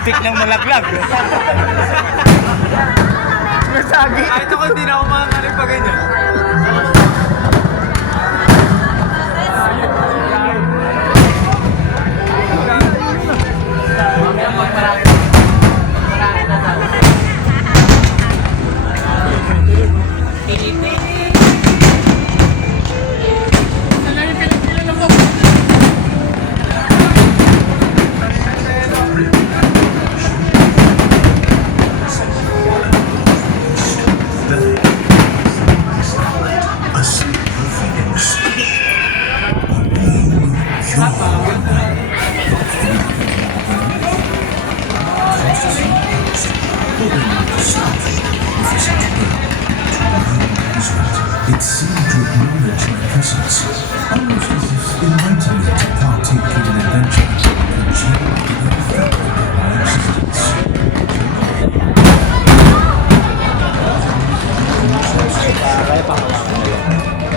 Muntik nang malaglag. Nasagi. Ay, ito ko hindi na ako makakalit pa ganyan. It seemed to acknowledge my presence, almost as if inviting me to partake in an adventure which had been felt in my existence.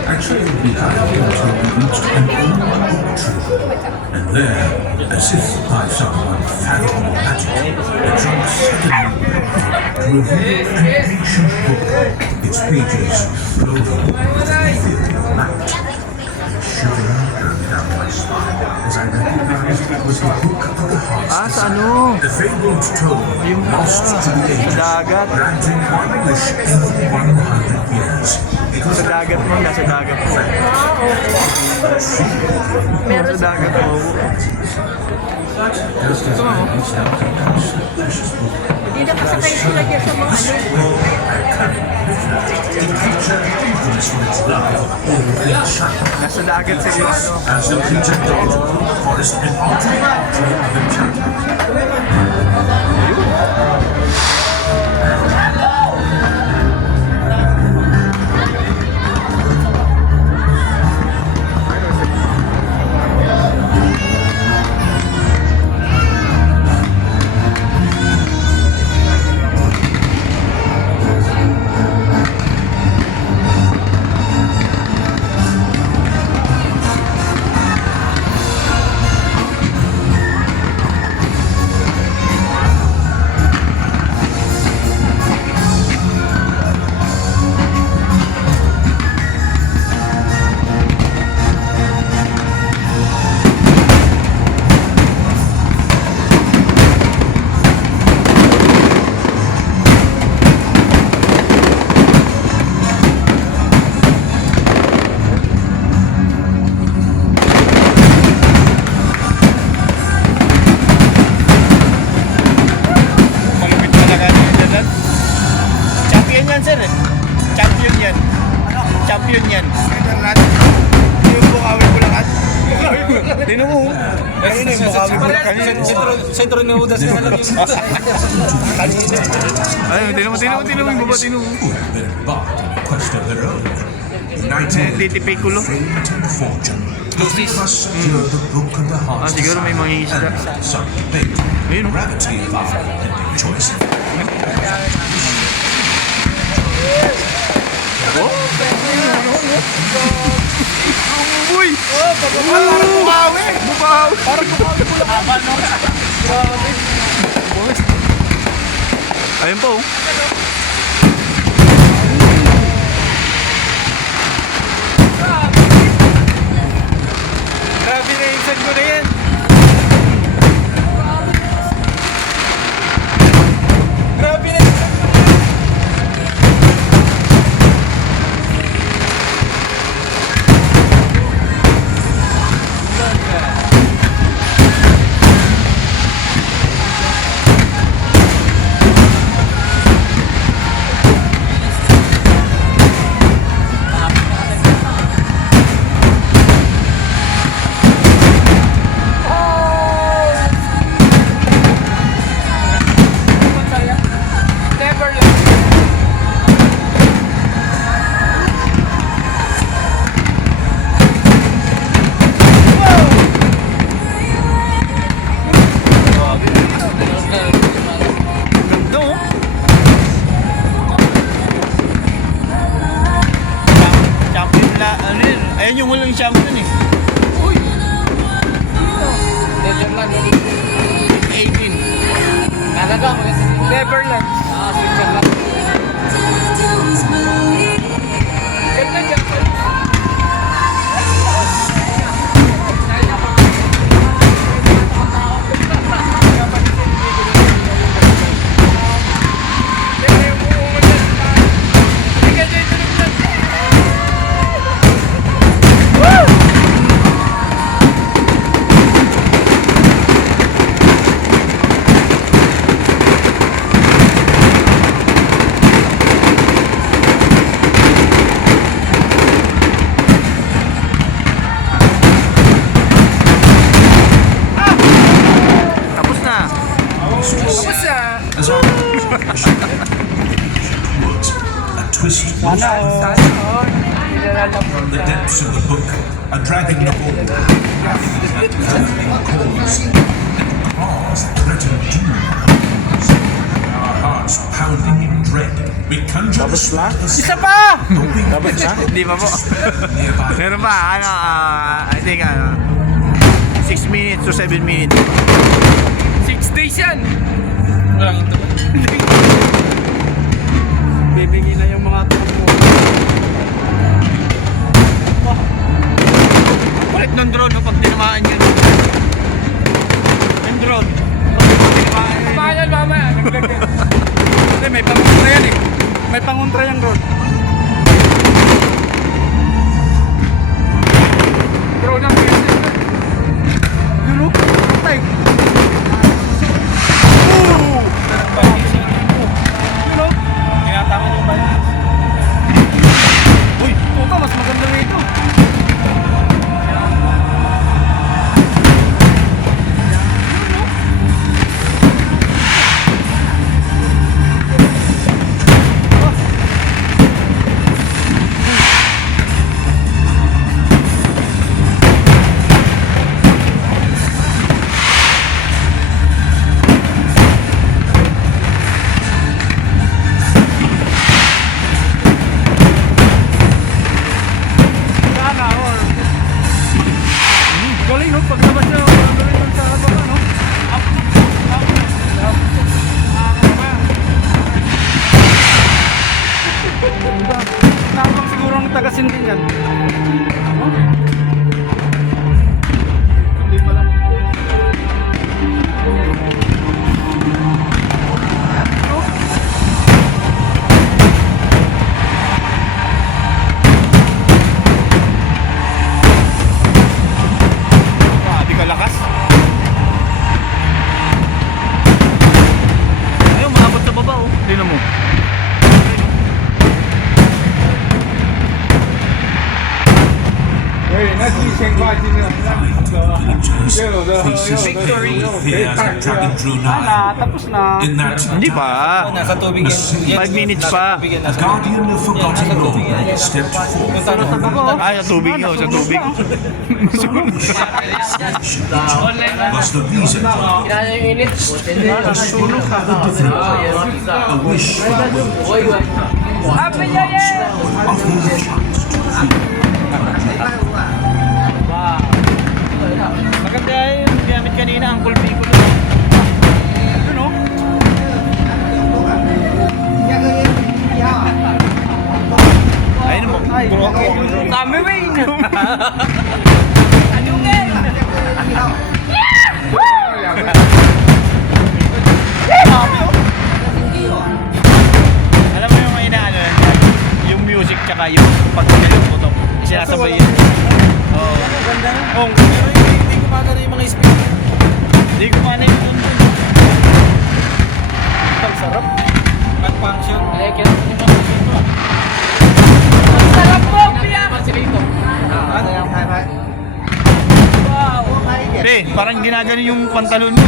Actually, behind him until we reached an old tree, and there, as if by some unfathomable magic, the trunk suddenly to reveal an ancient book, its pages glowing with an ethereal light. A shiver ran down my spine as I recognized it was the Book of the Heart's Ano? the fabled tome lost to the ages, dagat. granting one wish every 100 years. It was Sa dagat mo, nasa dagat mo. Nasa dagat mo. just as I reached out to touch the precious book. Hindi na kasakay sila dyan sa mga ano. The creature infamous for its love of all things shiny. Nasa dagat sa iyo, ano. As the creature dodged through the forest and onto the mountain of enchantment. Champion yan, sir. Champion yan. Champion yan. Yung bukawin ko lang at. Tinan mo. Kanina yung bukawin ko lang. Kanina. Sentro ni Udas na lang. Ay, tinan mo yung baba, tinan mo. Who have been embarked on a quest of their own. United Titipay ko lang. fate and fortune. The three of us steer the book of the heart. Siguro may mangingisda. And some debate Ayun, oh. gravity of our pending choice. Uy! Parang bukawi! Bukawi! Parang bukawi ko lang. Haba, no? Grabe. Ayun po. Grabe na yung send ko na yan. Grabe na yung send ko na yan. Ganda oh. Champion na, ano yun? Ayun yung walang champion eh. Uy! Netherlands. 18. Canada. Neverland. Switzerland. Ganda dyan. Tapos na. As our was a twist from the depths of the book, a dragon of old, wrath and deafening calls, and claws that threaten doom. Our hearts pounding in dread, we conjure the spectres, Isa pa! hoping Hindi pa po. nearby. Meron pa, ano, I think, 6 minutes to 7 minutes. 6 days yan! Bibigyan na yung mga tampo. Kulit ng drone, no, pag tinamaan yun. Yung drone, pag tinamaan yun. Paano mamaya? Naglagay. Hindi, may panguntra yan eh. May panguntra yan doon. Drone ang business. Yun o, patay. Yun o. Kaya tama yung balik. Uy, puta, mas maganda na ito. Sana or galing no paglabas niya galing dun sa baba no. Napang siguro ang taga-sinding yan. Hindi pa lang. Grabe ka lakas. Ayun, maabot sa baba oh. Tingnan mo. Villagers faces Victory. fear as the dragon drew nigh. Tapos na. In that Hindi pa. Nasa tubig yan. 5 minutes pa. a guardian of forgotten Rome stepped forth. Ay, sa tubig oh, sa tubig. Was the reason for Kaya yung init. a stroke of the divine, a wish for the world, Happy New Year! would offer the chance to feel. Maganda yung gamit kanina, ang kulpi-kulo. Yun o. Ayun mo. Kami Wayne. Alam mo yung inaano, yung music tsaka yung pagkakalit mo to. Sinasabay yun. Oo. Oh, Pero hindi ko magana yung mga speaker. hindi ko paano yung mundo. Ang sarap. Ang function. Ay, kaya yung mga dito. Sarap po, piyak. Ano yung high-high? Pre, parang ginagano yung pantalon mo.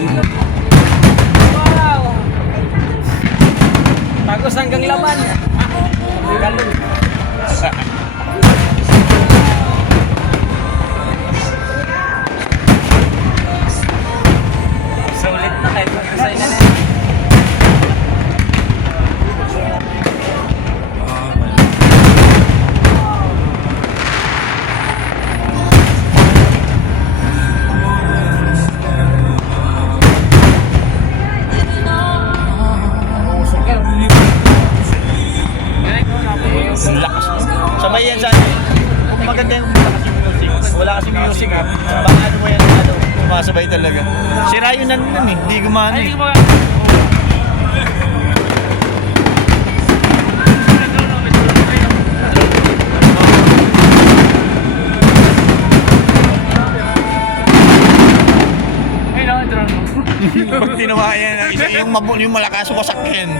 Yun. Wow. Tagos hanggang laman. Galon. Sulit na kahit mixing ah. Baka ano mo yan, ano, sumasabay talaga. Sira yun nun eh, hindi gumana eh. Pag tinawa yan, yung malakas o kasakyan.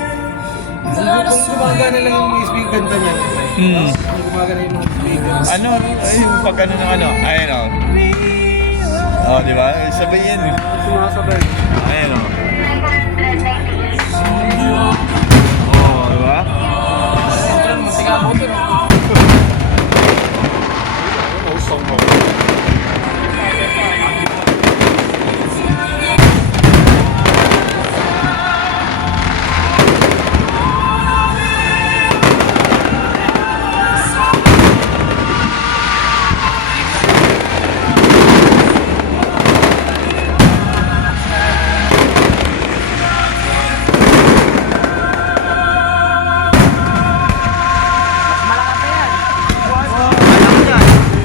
Kung gumagana lang yung speaker niya. Hmm. Kung gumagana yung speaker. Ano, ay, yung pag ano ng ano, ayun o. Oh, di ba? Sabay yan eh. Sumasabay. Ayun o. Oh, di ba?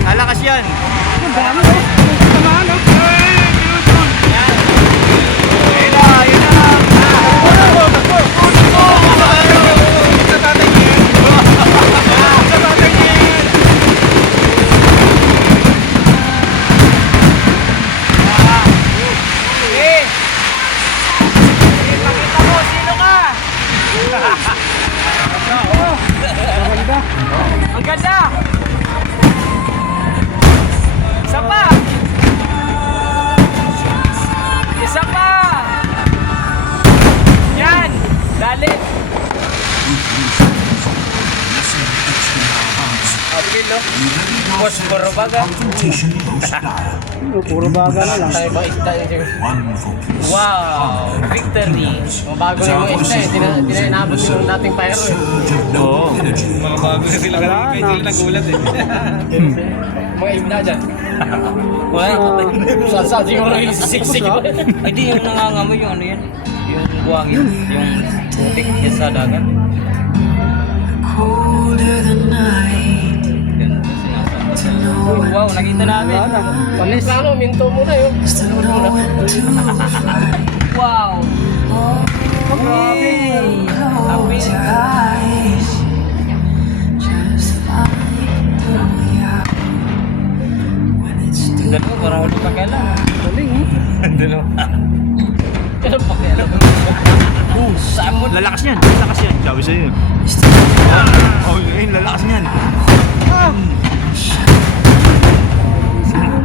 Lalakas yan. Ang ganda! Isa pa! Isa pa! Yan! Dalit! Apilo. Posporo baga. Confrontation most dire. Puro baga na lang. Tayo ba isda yun? One for peace. Wow! Victory! Mabago na yung isda eh. Tinanabot yung dating pyro eh. Surge of noble energy. Mga bago na sila. Kaya sila nagulat eh. Mga isda dyan. Wala na patay. Saan siguro yung siksik ko. Ay di yung nangangamoy yung ano yan. Yung buwangin. Yung putik niya sa dagat. Wow, nakita namin. Panis. Plano, minto muna yun. Wow. Grabe. Happy. Dalawa, parang ulit pakialam. Galing eh. Dalawa. Ano pakialam? Samot. Lalakas yan, lalakas yan. Sabi sa'yo. Oh, yun, lalakas niyan.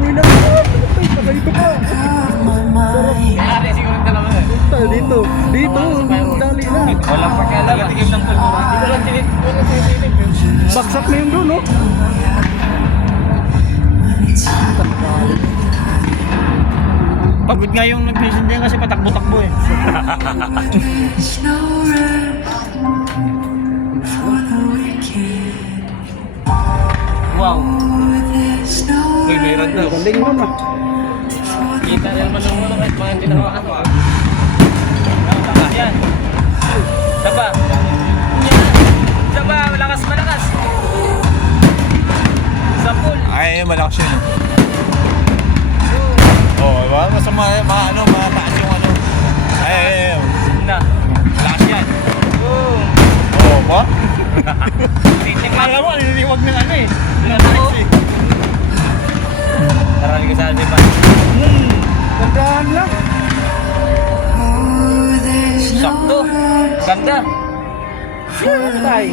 Uwi na ako. Tagal dito pa. Kaya rin siguro dalawa eh. Dito. Dito. Dali na. Walang pakialam. Nagatigim ng pulmura. Hindi ko lang tinit. Walang tinitinit. Baksak na yun doon, no? Pagod nga yung nag-present din kasi patakbo-takbo eh. Wow. Uy, mayroon daw. Galing doon ah. Kita rin naman ng muna kahit mga hindi nawakan. Yan. Saba. Saba, malakas, malakas. Sa pool. Ay, malakas yun. Oh, diba? Masama, mataas yung ano. Ay. Na. Malakas yan. Boom. Oh, ba? Titik Kala mo, nililiwag ng ano eh. Oo. Marami ko sa atin ba? Gandahan lang. Sakto. Ganda. Tay.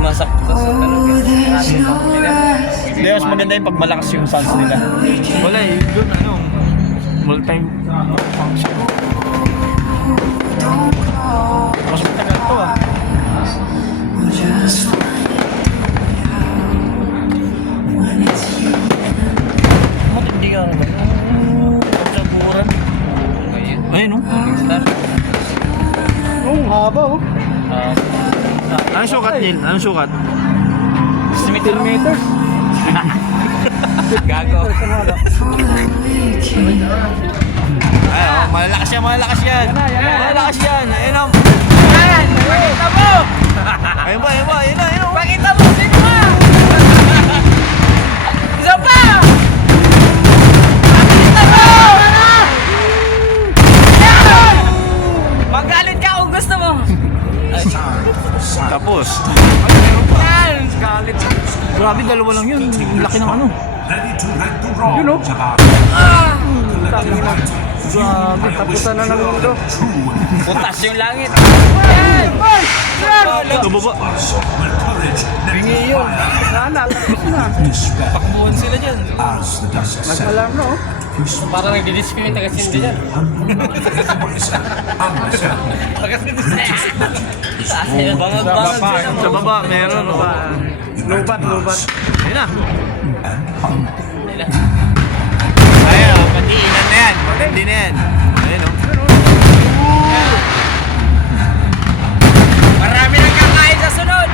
Masakto sa talaga. Hindi, mas maganda yung pag malakas yung sounds nila. Wala eh, doon ano, multi-function. Mas matagal to ah. Matindi ka ba? Pagsaburan. Ayun no? Start. Oh, haba oh. Anong sukat Neil? Anong sukat? 10 meters. Gago. Ay, oh, malalakas yan, malalakas yan. Yan na. Malalakas yan. Ayun oh. Yan! Pakita mo! Ayun ba, ayun ba, ayun na, ayun oh. Pakita mo! Sino ka? Isa pa! dalawa lang yun. Ang laki ng ano. Ready to right the wrongs Yun, oh. about Tangina. Grabe, tapusan na ng mundo. Putas yung langit. Tumaba. where courage never yun. Sana, tapos na. despair. Buwan sila dyan. As the dust settles, Alam no? Parang nagdi-display taga sindi dyan. Bangag-bangag sila. Sa baba, meron. Oh. Lubat. Ayun na. Ayun, oh, pag-iinan na yan. Magandi na yan. Ayun, oh. Marami nang kakain sa sunod.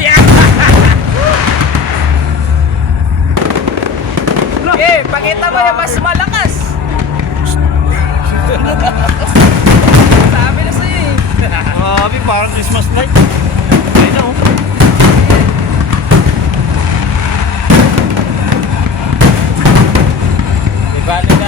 Yeah. Eh, pakita mo yung mas malakas. Sabi na sa'yo eh. Grabe, parang Christmas light. Ayun na, oh. Di balik